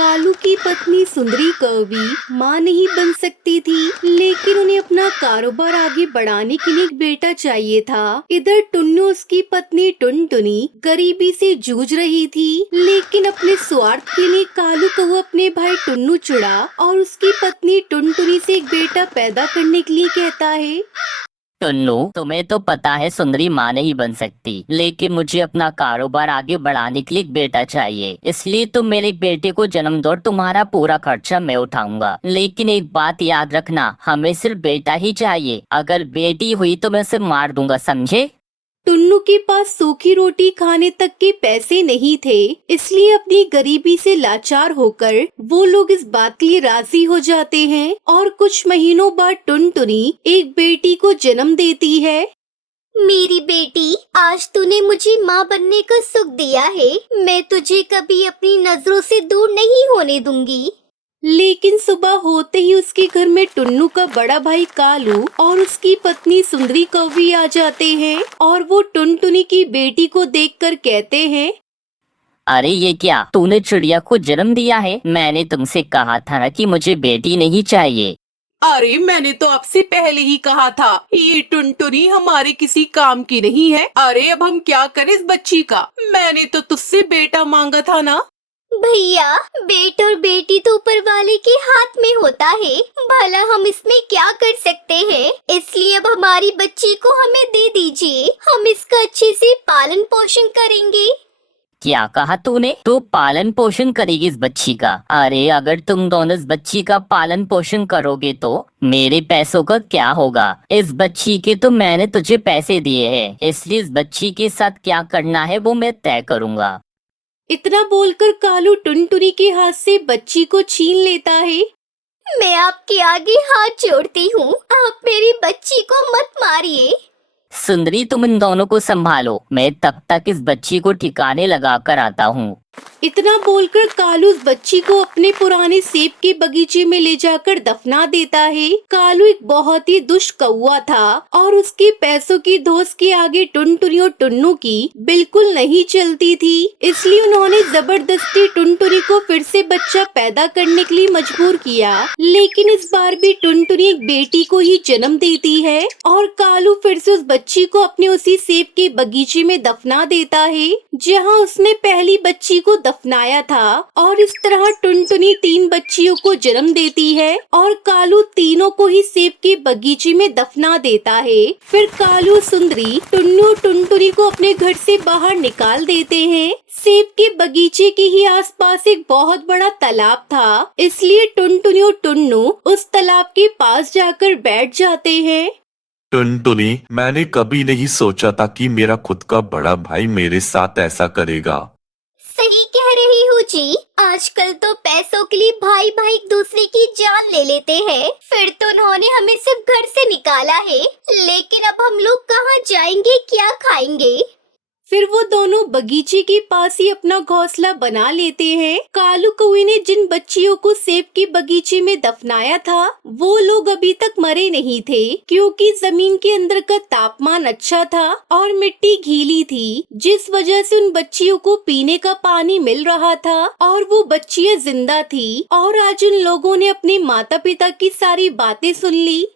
कालू की पत्नी सुंदरी कौवी माँ नहीं बन सकती थी, लेकिन उन्हें अपना कारोबार आगे बढ़ाने के लिए एक बेटा चाहिए था। इधर टुन्नू उसकी पत्नी टुनटुनी गरीबी से जूझ रही थी, लेकिन अपने स्वार्थ के लिए कालू को वो अपने भाई टुन्नू चुड़ा और उसकी पत्नी टुनटुनी से एक बेटा पैदा करने के लिए कहता है। टुन्नू, तुम्हें तो पता है सुंदरी माँ नहीं बन सकती, लेकिन मुझे अपना कारोबार आगे बढ़ाने के लिए एक बेटा चाहिए। इसलिए तुम मेरे बेटे को जन्म दो, तुम्हारा पूरा खर्चा मैं उठाऊंगा। लेकिन एक बात याद रखना, हमें सिर्फ बेटा ही चाहिए। अगर बेटी हुई तो मैं उसे मार दूंगा, समझे? टुन्नू के पास सूखी रोटी खाने तक के पैसे नहीं थे, इसलिए अपनी गरीबी से लाचार होकर वो लोग इस बात के लिए राजी हो जाते हैं और कुछ महीनों बाद टुनटुनी एक बेटी को जन्म देती है। मेरी बेटी, आज तूने मुझे माँ बनने का सुख दिया है। मैं तुझे कभी अपनी नजरों से दूर नहीं होने दूंगी। लेकिन सुबह होते ही उसके घर में टुन्नू का बड़ा भाई कालू और उसकी पत्नी सुंदरी कौवी आ जाते हैं और वो टुनटुनी की बेटी को देखकर कहते हैं, अरे ये क्या, तूने चिड़िया को जन्म दिया है? मैंने तुमसे कहा था ना कि मुझे बेटी नहीं चाहिए। अरे मैंने तो आपसे पहले ही कहा था, ये टुनटुनी हमारे किसी काम की नहीं है। अरे अब हम क्या करें इस बच्ची का? मैंने तो तुझसे बेटा मांगा था ना। भैया, बेटा और बेटी तो ऊपर वाले के हाथ में होता है। भला हम इसमें क्या कर सकते हैं? इसलिए अब हमारी बच्ची को हमें दे दीजिए। हम इसका अच्छे से पालन पोषण करेंगे। क्या कहा तूने? तू पालन पोषण करेगी इस बच्ची का? अरे अगर तुम दोनों इस बच्ची का पालन पोषण करोगे तो मेरे पैसों का क्या होगा? इस बच्ची के तो मैंने तुझे पैसे दिए हैं, इसलिए इस बच्ची के साथ क्या करना है वो मैं तय करूँगा। इतना बोलकर कालू टुनटुनी के हाथ से बच्ची को छीन लेता है। मैं आपके आगे हाथ जोड़ती हूँ, आप मेरी बच्ची को मत मारिए। सुंदरी, तुम इन दोनों को संभालो, मैं तब तक इस बच्ची को ठिकाने लगा कर आता हूँ। इतना बोलकर कालू उस बच्ची को अपने पुराने सेब के बगीचे में ले जाकर दफना देता है। कालू एक बहुत ही दुष्ट कौवा था और उसके पैसों की धौंस के आगे टुनटुनी और टुन्नू की बिल्कुल नहीं चलती थी। इसलिए उन्होंने जबरदस्ती टुनटुनी को फिर से बच्चा पैदा करने के लिए मजबूर किया, लेकिन इस बार भी टुनटुनी एक बेटी को ही जन्म देती है और कालू फिर से उस बच्ची को अपने उसी सेब के बगीचे में दफना देता है जहाँ उसने पहली बच्ची को दफनाया था। और इस तरह टुनटुनी 3 बच्चियों को जन्म देती है और कालू तीनों को ही सेब के बगीचे में दफना देता है। फिर कालू, सुंदरी, टुन्नू टुनटुनी को अपने घर से बाहर निकाल देते हैं। सेब के बगीचे के ही आसपास एक बहुत बड़ा तालाब था, इसलिए टुनटुनी और टुन्नू उस तालाब के पास जाकर बैठ जाते हैं। टुनटुनी, मैंने कभी नहीं सोचा था कि मेरा खुद का बड़ा भाई मेरे साथ ऐसा करेगा। सही कह रही हूँ जी। आजकल तो पैसों के लिए भाई भाई एक दूसरे की जान ले लेते हैं। फिर तो उन्होंने हमें सिर्फ घर से निकाला है, लेकिन अब हम लोग कहाँ जाएंगे, क्या खाएंगे? फिर वो दोनों बगीचे के पास ही अपना घोंसला बना लेते हैं। कालू कौवे ने जिन बच्चियों को सेब के बगीचे में दफनाया था वो लोग अभी तक मरे नहीं थे, क्योंकि जमीन के अंदर का तापमान अच्छा था और मिट्टी गीली थी, जिस वजह से उन बच्चियों को पीने का पानी मिल रहा था और वो बच्चियां जिंदा थी। और आज उन लोगों ने अपने माता पिता की सारी बातें सुन ली।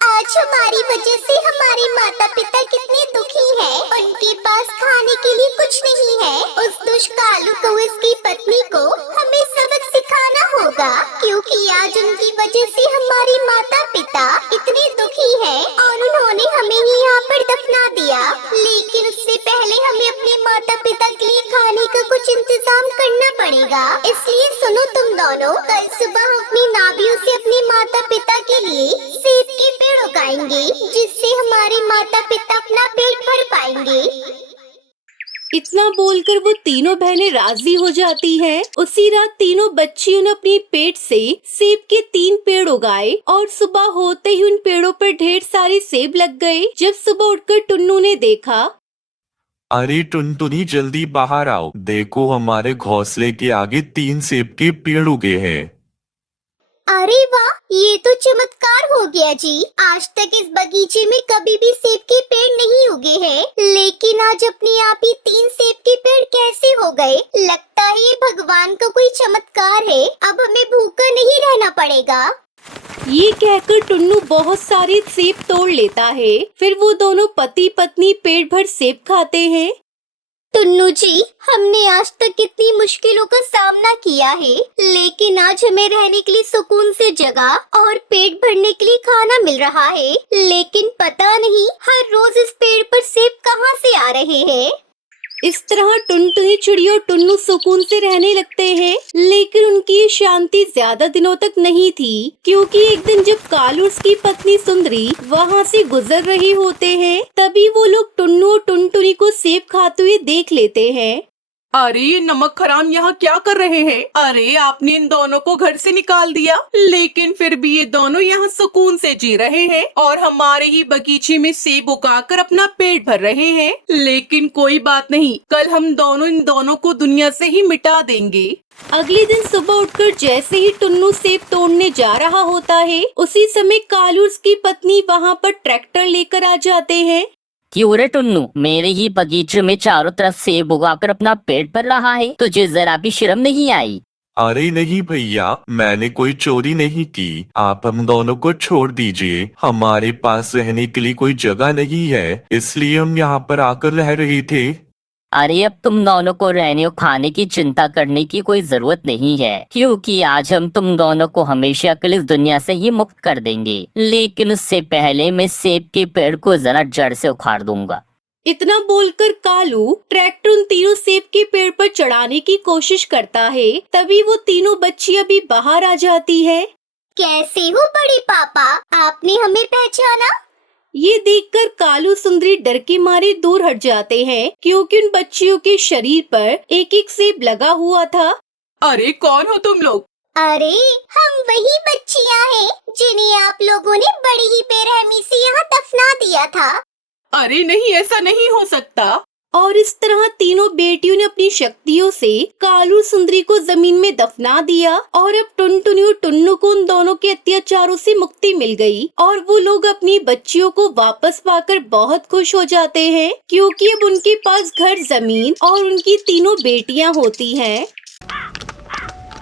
आज हमारी वजह से हमारे माता पिता कितने दुखी हैं। उनके पास खाने के लिए कुछ नहीं है। उस दुष्ट कालू को, उसकी पत्नी को हमें सबक सिखाना होगा, क्योंकि आज उनकी वजह से हमारे माता पिता इतने दुखी हैं और उन्होंने हमें ही यहाँ पर दफना दिया। लेकिन उससे पहले हमें अपने माता पिता के लिए खाने का कुछ इंतजाम करना पड़ेगा। इसलिए सुनो तुम दोनों, कल सुबह हम अपनी नाभियों से अपने माता पिता के लिए सेब के पेड़ उगाएंगे, जिससे हमारे माता पिता अपना पेट भर पाएंगे। इतना बोलकर वो तीनों बहनें राजी हो जाती हैं। उसी रात तीनों बच्चियों ने अपनी पेट से सेब के 3 पेड़ उगाए और सुबह होते ही उन पेड़ों पर ढेर सारे सेब लग गए। जब सुबह उठकर टुन्नू ने देखा, अरे टुनटुनी, जल्दी बाहर आओ, देखो हमारे घोंसले के आगे 3 सेब के पेड़ उगे हैं। अरे वाह, ये तो चमत्कार हो गया जी। आज तक इस बगीचे में कभी भी सेब के पेड़ नहीं उगे हैं, लेकिन आज अपने आप ही 3 सेब के पेड़ कैसे हो गए? लगता है ये भगवान का कोई चमत्कार है। अब हमें भूखा नहीं रहना पड़ेगा। ये कहकर टुन्नू बहुत सारे सेब तोड़ लेता है। फिर वो दोनों पति पत्नी पेट भर सेब खाते हैं। टुन्नू जी, हमने आज तक कितनी मुश्किलों का सामना किया है, लेकिन आज हमें रहने के लिए सुकून से जगह और पेट भरने के लिए खाना मिल रहा है। लेकिन पता नहीं हर रोज इस पेड़ पर सेब कहाँ से आ रहे हैं। इस तरह टुनटुनी चिड़ी और टुन्नू सुकून से रहने लगते हैं। लेकिन उनकी ये शांति ज्यादा दिनों तक नहीं थी, क्योंकि एक दिन जब कालू और उसकी पत्नी सुंदरी वहाँ से गुजर रही होते हैं, तभी वो लोग टुन्नू और टुनटुनी को सेब खाते हुए देख लेते हैं। अरे ये नमक हराम यहाँ क्या कर रहे हैं? अरे आपने इन दोनों को घर से निकाल दिया, लेकिन फिर भी ये दोनों यहाँ सुकून से जी रहे हैं और हमारे ही बगीचे में सेब उगाकर अपना पेट भर रहे हैं। लेकिन कोई बात नहीं, कल हम दोनों इन दोनों को दुनिया से ही मिटा देंगे। अगले दिन सुबह उठकर जैसे ही टुन्नू सेब तोड़ने जा रहा होता है, उसी समय कालू और उसकी पत्नी वहाँ पर ट्रैक्टर लेकर आ जाते हैं। क्यों रे टुन्नू, मेरे ही बगीचे में चारों तरफ सेब उगाकर अपना पेट भर रहा है, तुझे जरा भी शर्म नहीं आई? अरे नहीं भैया, मैंने कोई चोरी नहीं की। आप हम दोनों को छोड़ दीजिए। हमारे पास रहने के लिए कोई जगह नहीं है, इसलिए हम यहाँ पर आकर रह रहे थे। अरे अब तुम दोनों को रहने और खाने की चिंता करने की कोई जरूरत नहीं है, क्योंकि आज हम तुम दोनों को हमेशा के लिए इस दुनिया से ही मुक्त कर देंगे। लेकिन उससे पहले मैं सेब के पेड़ को जरा जड़ से उखाड़ दूंगा। इतना बोलकर कालू ट्रैक्टर उन तीनों सेब के पेड़ पर चढ़ाने की कोशिश करता है। तभी वो तीनों बच्चियां भी बाहर आ जाती है। कैसे हो बड़े पापा, आपने हमें पहचाना? ये देखकर कालू सुंदरी डर के मारे दूर हट जाते हैं, क्योंकि उन बच्चियों के शरीर पर एक एक सेब लगा हुआ था। अरे कौन हो तुम लोग? अरे हम वही बच्चियां हैं जिन्हें आप लोगों ने बड़ी ही बेरहमी से यहाँ दफना दिया था। अरे नहीं, ऐसा नहीं हो सकता। और इस तरह तीनों बेटियों ने अपनी शक्तियों से कालू सुंदरी को जमीन में दफना दिया और अब टुनटुनी और टुन्नू को उन दोनों के अत्याचारों से मुक्ति मिल गई और वो लोग अपनी बच्चियों को वापस पाकर बहुत खुश हो जाते हैं, क्योंकि अब उनके पास घर, जमीन और उनकी तीनों बेटियां होती हैं।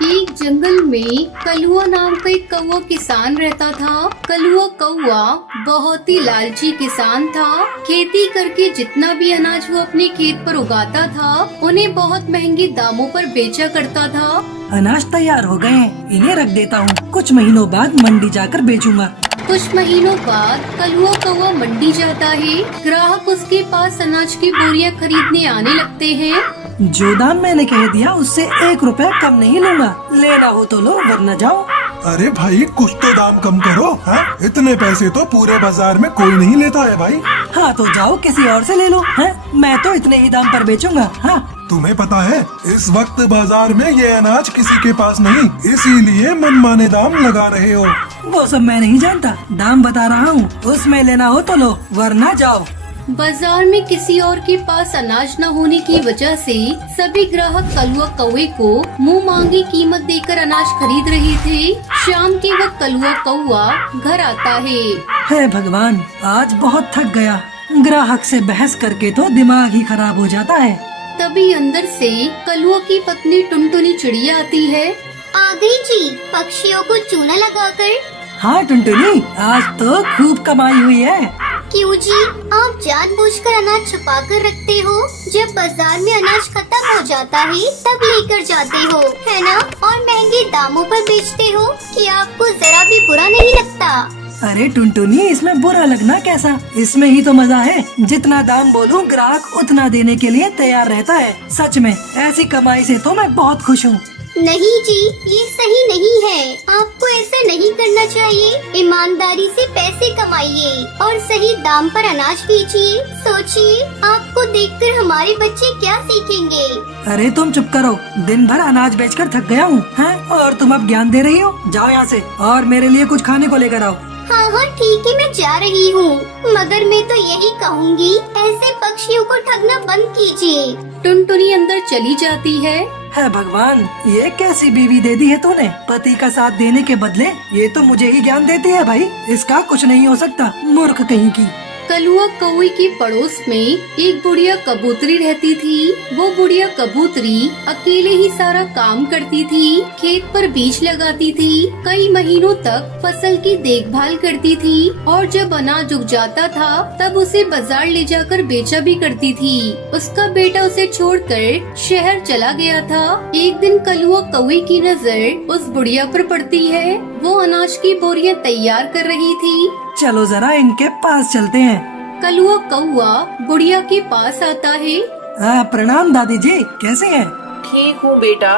एक जंगल में कलुआ नाम का एक कौवा किसान रहता था। कलुआ कौवा बहुत ही लालची किसान था। खेती करके जितना भी अनाज वो अपने खेत पर उगाता था, उन्हें बहुत महंगे दामों पर बेचा करता था। अनाज तैयार हो गए, इन्हें रख देता हूँ, कुछ महीनों बाद मंडी जाकर बेचूंगा। कुछ महीनों बाद कलुआ कौवा मंडी जाता है। ग्राहक उसके पास अनाज की बोरियां खरीदने आने लगते हैं। जो दाम मैंने कह दिया उससे 1 रुपया कम नहीं लूंगा, लेना हो तो लो वरना जाओ। अरे भाई कुछ तो दाम कम करो। हाँ, इतने पैसे तो पूरे बाजार में कोई नहीं लेता है भाई। हाँ तो जाओ किसी और से ले लो। हाँ, मैं तो इतने ही दाम पर बेचूंगा। हाँ, तुम्हें पता है इस वक्त बाजार में ये अनाज किसी के पास नहीं, इसीलिए मनमाने दाम लगा रहे हो। वो सब मैं नहीं जानता, दाम बता रहा हूँ, उसमें लेना हो तो लो वरना जाओ। बाजार में किसी और के पास अनाज न होने की वजह से सभी ग्राहक कलुआ कौवे को मुंह मांगी कीमत देकर अनाज खरीद रहे थे। शाम के वक्त कलुआ कौवा घर आता है। हे भगवान, आज बहुत थक गया, ग्राहक से बहस करके तो दिमाग ही खराब हो जाता है। तभी अंदर से कलुआ की पत्नी टुनटुनी चिड़िया आती है। आ गई जी, पक्षियों को चूना लगाकर। हाँ टुनटुनी, आज तो खूब कमाई हुई है। क्यों जी, आप जानबूझकर अनाज छुपा कर रखते हो? जब बाजार में अनाज खत्म हो जाता है तब लेकर जाते हो, है ना? और महंगे दामों पर बेचते हो कि आपको जरा भी बुरा नहीं लगता? अरे टुनटुनी, इसमें बुरा लगना कैसा, इसमें ही तो मजा है। जितना दाम बोलूं ग्राहक उतना देने के लिए तैयार रहता है। सच में ऐसी कमाई से तो मैं बहुत खुश हूँ। नहीं जी, ये सही नहीं है। आपको ऐसा नहीं करना चाहिए। ईमानदारी से पैसे कमाइए और सही दाम पर अनाज बेचिए। सोचिए, आपको देखकर हमारे बच्चे क्या सीखेंगे? अरे तुम चुप करो, दिन भर अनाज बेचकर थक गया हूँ, हैं? और तुम अब ज्ञान दे रही हो? जाओ यहाँ से और मेरे लिए कुछ खाने को लेकर आओ। हाँ हाँ ठीक है, मैं जा रही हूँ, मगर मैं तो यही कहूँगी, ऐसे पक्षियों को ठगना बंद कीजिए। टुनटुनी अंदर चली जाती है। है भगवान, ये कैसी बीवी दे दी है तूने? पति का साथ देने के बदले ये तो मुझे ही ज्ञान देती है भाई। इसका कुछ नहीं हो सकता, मूर्ख कहीं की। कलुआ कौवे के पड़ोस में एक बुढ़िया कबूतरी रहती थी। वो बुढ़िया कबूतरी अकेले ही सारा काम करती थी, खेत पर बीज लगाती थी, कई महीनों तक फसल की देखभाल करती थी और जब अनाज उग जाता था तब उसे बाजार ले जाकर बेचा भी करती थी। उसका बेटा उसे छोड़कर शहर चला गया था। एक दिन कलुआ कौवे की नजर उस बुढ़िया पर पड़ती है। वो अनाज की बोरियां तैयार कर रही थी। चलो जरा इनके पास चलते हैं। कलुआ कौवा बुढ़िया के पास आता है। प्रणाम दादी जी, कैसे हैं? ठीक हूँ बेटा।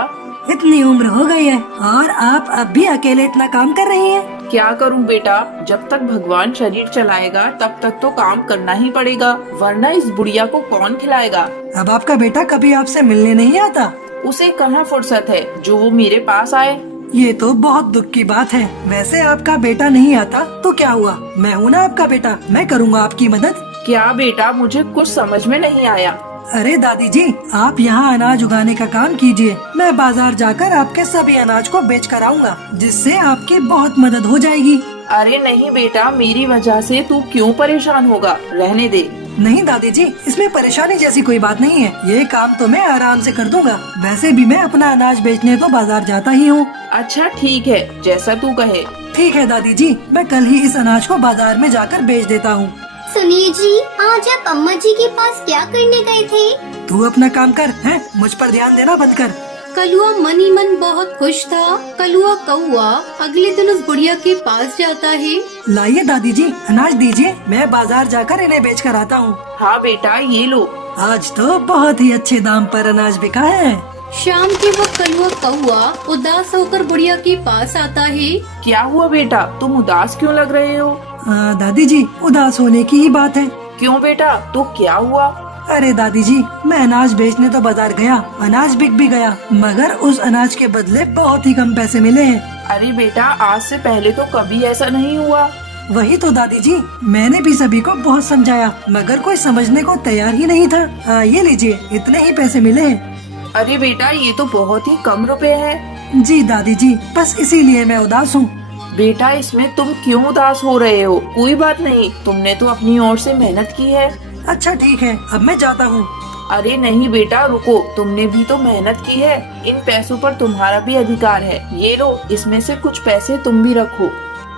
इतनी उम्र हो गई है और आप अब भी अकेले इतना काम कर रही हैं? क्या करूं बेटा, जब तक भगवान शरीर चलाएगा तब तक तो काम करना ही पड़ेगा, वरना इस बुढ़िया को कौन खिलाएगा। अब आपका बेटा कभी आपसे मिलने नहीं आता? उसे कहाँ फुर्सत है जो वो मेरे पास आए। ये तो बहुत दुख की बात है। वैसे आपका बेटा नहीं आता तो क्या हुआ, मैं हूँ ना आपका बेटा, मैं करूँगा आपकी मदद। क्या बेटा, मुझे कुछ समझ में नहीं आया। अरे दादी जी, आप यहाँ अनाज उगाने का काम कीजिए, मैं बाजार जाकर आपके सभी अनाज को बेच कर आऊँगा, जिससे आपकी बहुत मदद हो जाएगी। अरे नहीं बेटा, मेरी वजह से तू क्यों परेशान होगा, रहने दे। नहीं दादी जी, इसमें परेशानी जैसी कोई बात नहीं है, ये काम तो मैं आराम से कर दूंगा। वैसे भी मैं अपना अनाज बेचने तो बाजार जाता ही हूँ। अच्छा ठीक है, जैसा तू कहे। ठीक है दादी जी, मैं कल ही इस अनाज को बाजार में जाकर बेच देता हूँ। सुनिए जी, आज आप अम्मा जी के पास क्या करने गए थे? तू अपना काम कर, हैं? मुझ पर ध्यान देना बंद कर। कलुआ मन ही मन बहुत खुश था। कलुआ कौवा अगले दिन उस बुढ़िया के पास जाता है। लाइए दादी जी, अनाज दीजिए, मैं बाजार जाकर इन्हें बेच कर आता हूँ। हाँ बेटा, ये लो। आज तो बहुत ही अच्छे दाम पर अनाज बिका है। शाम के वक्त कलुआ कौवा उदास होकर बुढ़िया के पास आता है। क्या हुआ बेटा, तुम उदास क्यों लग रहे हो? दादी जी, उदास होने की ही बात है। क्यों बेटा, तो क्या हुआ? अरे दादी जी, मैं अनाज बेचने तो बाजार गया, अनाज बिक भी गया, मगर उस अनाज के बदले बहुत ही कम पैसे मिले हैं। अरे बेटा, आज से पहले तो कभी ऐसा नहीं हुआ। वही तो दादी जी, मैंने भी सभी को बहुत समझाया, मगर कोई समझने को तैयार ही नहीं था। ये लीजिए, इतने ही पैसे मिले हैं। अरे बेटा, ये तो बहुत ही कम रुपए हैं। जी दादी जी, बस इसीलिए मैं उदास हूँ। बेटा, इसमें तुम क्यों उदास हो रहे हो? कोई बात नहीं, तुमने तो अपनी ओर से मेहनत की है। अच्छा ठीक है, अब मैं जाता हूँ। अरे नहीं बेटा, रुको, तुमने भी तो मेहनत की है, इन पैसों पर तुम्हारा भी अधिकार है। ये लो, इसमें से कुछ पैसे तुम भी रखो।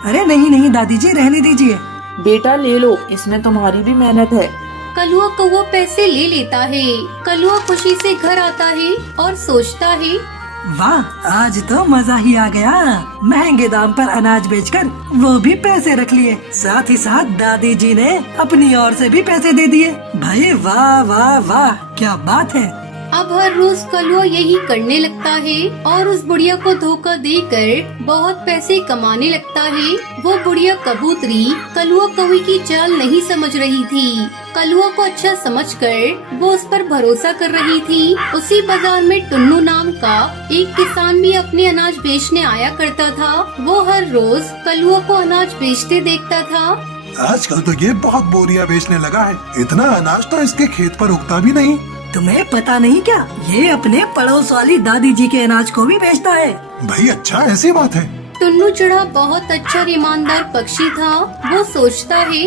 अरे नहीं नहीं दादी जी, रहने दीजिए। बेटा ले लो, इसमें तुम्हारी भी मेहनत है। कलुआ कौवा पैसे ले लेता है। कलुआ खुशी से घर आता है और सोचता है, वाह, आज तो मजा ही आ गया। महंगे दाम पर अनाज बेचकर वो भी पैसे रख लिए, साथ ही साथ दादी जी ने अपनी ओर से भी पैसे दे दिए। भाई वाह वाह वाह, क्या बात है। अब हर रोज कलुआ यही करने लगता है और उस बुढ़िया को धोखा देकर बहुत पैसे कमाने लगता है। वो बुढ़िया कबूतरी कलुआ कौवे की चाल नहीं समझ रही थी। कलुआ को अच्छा समझकर वो उस पर भरोसा कर रही थी। उसी बाजार में टुन्नू नाम का एक किसान भी अपने अनाज बेचने आया करता था। वो हर रोज कलुआ को अनाज बेचते देखता था। आजकल तो ये बहुत बोरियां बेचने लगा है, इतना अनाज तो इसके खेत पर उगता भी नहीं। तुम्हें पता नहीं क्या, ये अपने पड़ोस वाली दादी जी के अनाज को भी बेचता है। भाई अच्छा, ऐसी बात है। टुन्नू चिड़ा बहुत अच्छा और ईमानदार पक्षी था। वो सोचता है,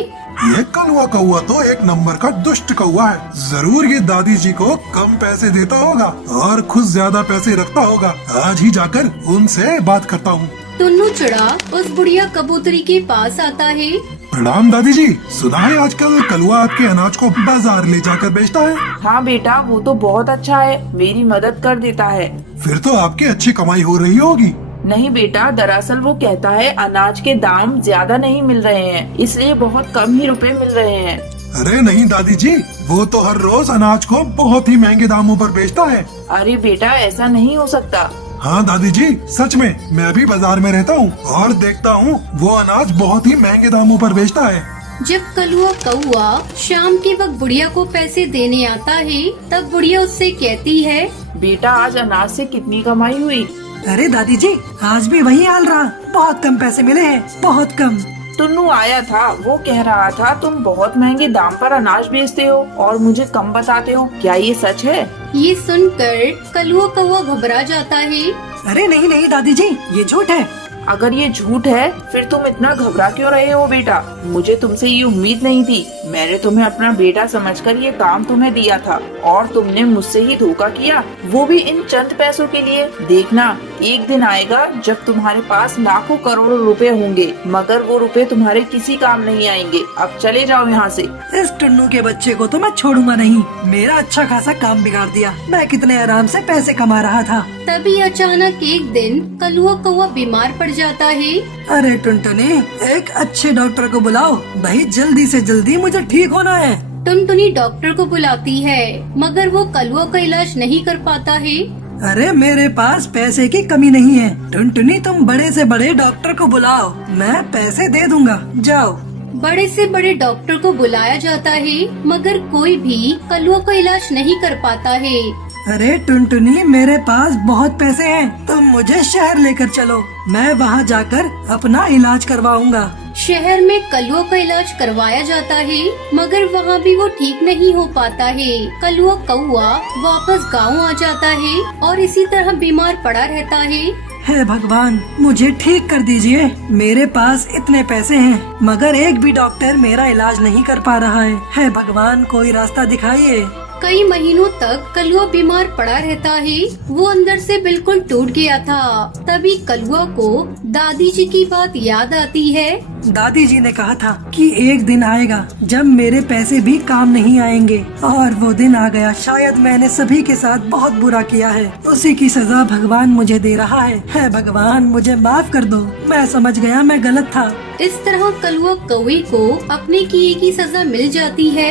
ये कलुआ कौवा तो एक नंबर का दुष्ट कौवा है, जरूर ये दादी जी को कम पैसे देता होगा और खुद ज्यादा पैसे रखता होगा। आज ही जाकर उनसे बात करता हूँ। टुन्नू चिड़ा उस बुढ़िया कबूतरी के पास आता है। प्रणाम दादी जी, सुना है आजकल कलुआ आपके अनाज को बाजार ले जाकर बेचता है। हाँ बेटा, वो तो बहुत अच्छा है, मेरी मदद कर देता है। फिर तो आपकी अच्छी कमाई हो रही होगी। नहीं बेटा, दरअसल वो कहता है अनाज के दाम ज्यादा नहीं मिल रहे हैं, इसलिए बहुत कम ही रुपए मिल रहे हैं। अरे नहीं दादी जी, वो तो हर रोज अनाज को बहुत ही महंगे दामों पर बेचता है। अरे बेटा, ऐसा नहीं हो सकता। हाँ दादी जी, सच में मैं भी बाजार में रहता हूँ और देखता हूँ वो अनाज बहुत ही महंगे दामों पर बेचता है। जब कलुआ कौवा शाम के वक्त बुढ़िया को पैसे देने आता है, तब बुढ़िया उससे कहती है, बेटा आज अनाज से कितनी कमाई हुई? अरे दादी जी, आज भी वही हाल रहा, बहुत कम पैसे मिले हैं, बहुत कम। टुन्नू आया था, वो कह रहा था तुम बहुत महंगे दाम पर अनाज बेचते हो और मुझे कम बताते हो, क्या ये सच है? ये सुनकर कलुआ कौवा घबरा जाता है। अरे नहीं नहीं दादी जी, ये झूठ है। अगर ये झूठ है फिर तुम इतना घबरा क्यों रहे हो बेटा? मुझे तुमसे ये उम्मीद नहीं थी। मैंने तुम्हें अपना बेटा समझकर ये काम तुम्हें दिया था और तुमने मुझसे ही धोखा किया, वो भी इन चंद पैसों के लिए। देखना एक दिन आएगा जब तुम्हारे पास लाखों करोड़ों रुपए होंगे, मगर वो रुपए तुम्हारे किसी काम नहीं आएंगे। अब चले जाओ यहाँ से। इस टुन्नू के बच्चे को तो मैं छोड़ूंगा नहीं। मेरा अच्छा खासा काम बिगाड़ दिया। मैं कितने आराम से पैसे कमा रहा था। तभी अचानक एक दिन कलुआ कौवा बीमार पड़ जाता है। अरे टुनटुनी, एक अच्छे डॉक्टर को बुलाओ भाई, जल्दी से जल्दी मुझे ठीक होना है। टुनटुनी डॉक्टर को बुलाती है, मगर वो कलुआ का इलाज नहीं कर पाता है। अरे मेरे पास पैसे की कमी नहीं है टुनटुनी, तुम बड़े से बड़े डॉक्टर को बुलाओ, मैं पैसे दे दूंगा, जाओ। बड़े से बड़े डॉक्टर को बुलाया जाता है, मगर कोई भी कलुआ का इलाज नहीं कर पाता है। अरे टुनटुनी, मेरे पास बहुत पैसे हैं, तुम मुझे शहर लेकर चलो, मैं वहाँ जाकर अपना इलाज करवाऊंगा। शहर में कलुआ का इलाज करवाया जाता है, मगर वहाँ भी वो ठीक नहीं हो पाता है। कलुआ कौवा वापस गाँव आ जाता है और इसी तरह बीमार पड़ा रहता है। हे भगवान, मुझे ठीक कर दीजिए। मेरे पास इतने पैसे हैं, मगर एक भी डॉक्टर मेरा इलाज नहीं कर पा रहा है। हे भगवान, कोई रास्ता दिखाइए। कई महीनों तक कलुआ बीमार पड़ा रहता है। वो अंदर से बिल्कुल टूट गया था। तभी कलुआ को दादी जी की बात याद आती है। दादी जी ने कहा था कि एक दिन आएगा जब मेरे पैसे भी काम नहीं आएंगे, और वो दिन आ गया। शायद मैंने सभी के साथ बहुत बुरा किया है, उसी की सजा भगवान मुझे दे रहा है। हे भगवान, मुझे माफ कर दो, मैं समझ गया मैं गलत था। इस तरह कलुआ कौवे को अपने किए की सजा मिल जाती है।